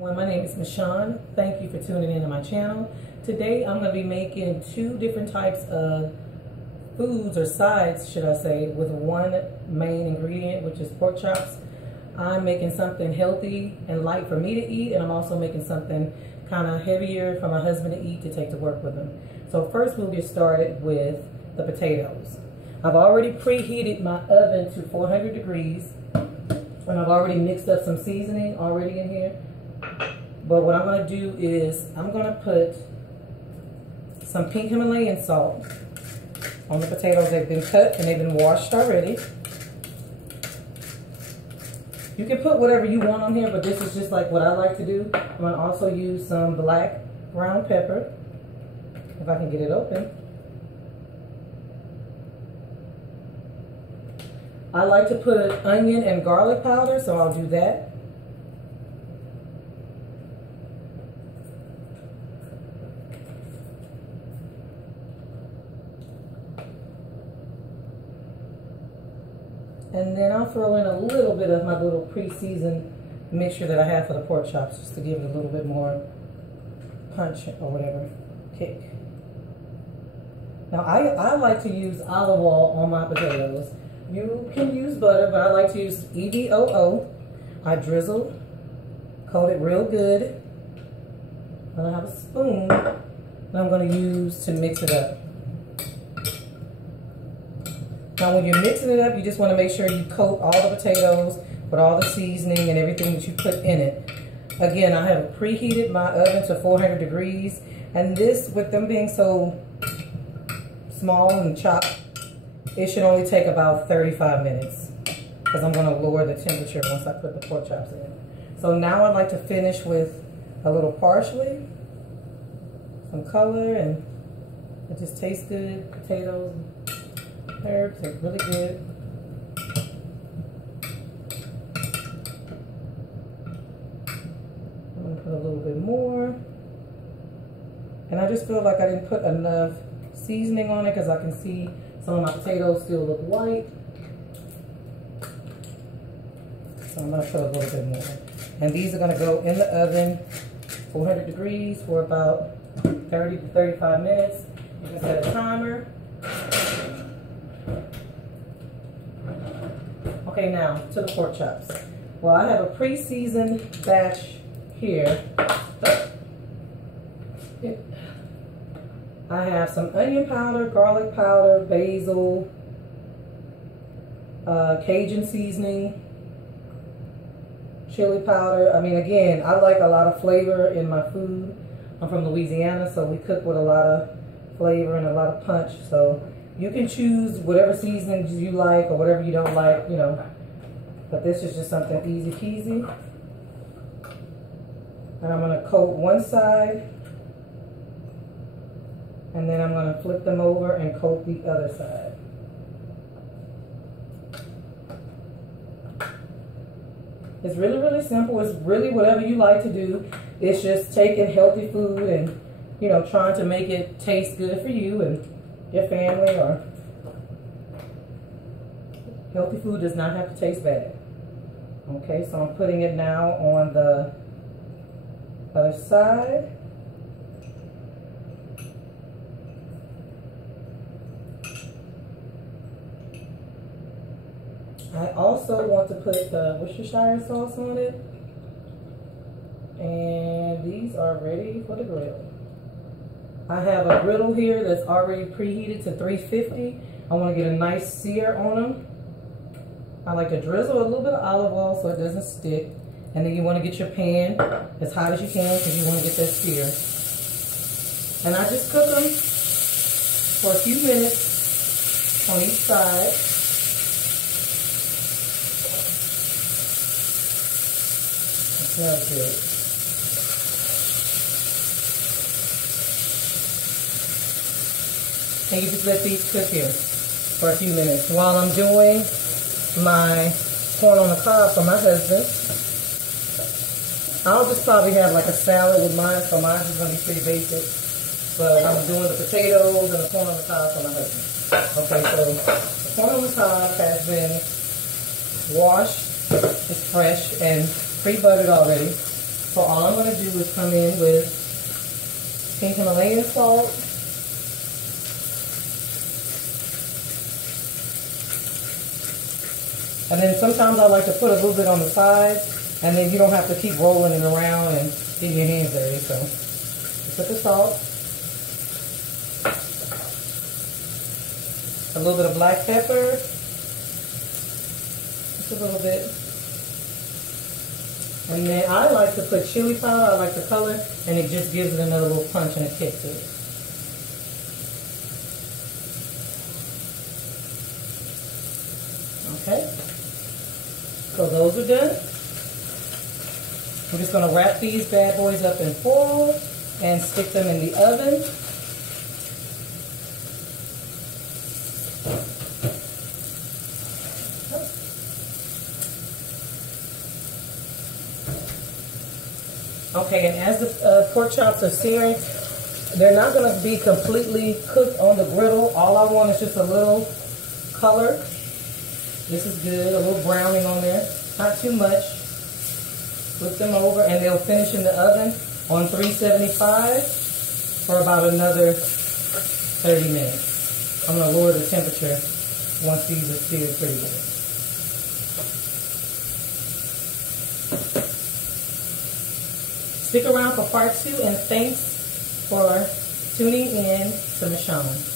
My name is Michonne. Thank you for tuning in to my channel. Today I'm going to be making two different types of foods, or sides should I say, with one main ingredient, which is pork chops. I'm making something healthy and light for me to eat, and I'm also making something kind of heavier for my husband to eat to take to work with him. So first we'll get started with the potatoes. I've already preheated my oven to 400 degrees, and I've already mixed up some seasoning already in here. But what I'm going to do is I'm going to put some pink Himalayan salt on the potatoes. They've been cut and they've been washed already. You can put whatever you want on here, but this is just like what I like to do. I'm going to also use some black ground pepper, if I can get it open. I like to put onion and garlic powder, so I'll do that. And then I'll throw in a little bit of my little pre-seasoned mixture that I have for the pork chops, just to give it a little bit more punch or whatever, kick. Now I like to use olive oil on my potatoes. You can use butter, but I like to use EVOO. I drizzle, coat it real good. And I have a spoon that I'm going to use to mix it up. Now when you're mixing it up, you just want to make sure you coat all the potatoes with all the seasoning and everything that you put in it. Again, I have preheated my oven to 400 degrees. And this, with them being so small and chopped, it should only take about 35 minutes. Because I'm going to lower the temperature once I put the pork chops in. So now I'd like to finish with a little parsley, some color, and it just tastes good. Potatoes. Herbs are really good. I'm going to put a little bit more. And I just feel like I didn't put enough seasoning on it because I can see some of my potatoes still look white. So I'm going to put a little bit more. And these are going to go in the oven, 400 degrees, for about 30 to 35 minutes. You can set a timer. Okay, now to the pork chops. Well, I have a pre-seasoned batch here. I have some onion powder, garlic powder, basil, Cajun seasoning, chili powder. I mean, again, I like a lot of flavor in my food. I'm from Louisiana, so we cook with a lot of flavor and a lot of punch. So you can choose whatever seasonings you like or whatever you don't like, you know. But this is just something easy peasy. And I'm going to coat one side. And then I'm going to flip them over and coat the other side. It's really, really simple. It's really whatever you like to do. It's just taking healthy food and, you know, trying to make it taste good for you and your family. Or healthy food does not have to taste bad. Okay, so I'm putting it now on the other side. I also want to put the Worcestershire sauce on it. And these are ready for the grill. I have a griddle here that's already preheated to 350. I want to get a nice sear on them. I like to drizzle a little bit of olive oil so it doesn't stick. And then you want to get your pan as hot as you can because you want to get that sear. And I just cook them for a few minutes on each side. That smells good. And you just let these cook here for a few minutes while I'm doing my corn on the cob for my husband. I'll just probably have like a salad with mine, so mine's is going to be pretty basic. But I'm doing the potatoes and the corn on the cob for my husband. Okay, so the corn on the cob has been washed. It's fresh and pre-buttered already. So all I'm I'm going to do is come in with pink Himalayan salt. And then sometimes I like to put a little bit on the side, and then you don't have to keep rolling it around and getting your hands dirty. So put the salt, a little bit of black pepper, just a little bit. And then I like to put chili powder. I like the color, and it just gives it another little punch and a kick to it. Okay, so those are done. I'm just going to wrap these bad boys up in foil and stick them in the oven. Okay, and as the pork chops are searing, they're not going to be completely cooked on the griddle. All I want is just a little color. This is good, a little browning on there, not too much. Flip them over, and they'll finish in the oven on 375 for about another 30 minutes. I'm going to lower the temperature once these are seared pretty good. Stick around for part 2, and thanks for tuning in to Michonne.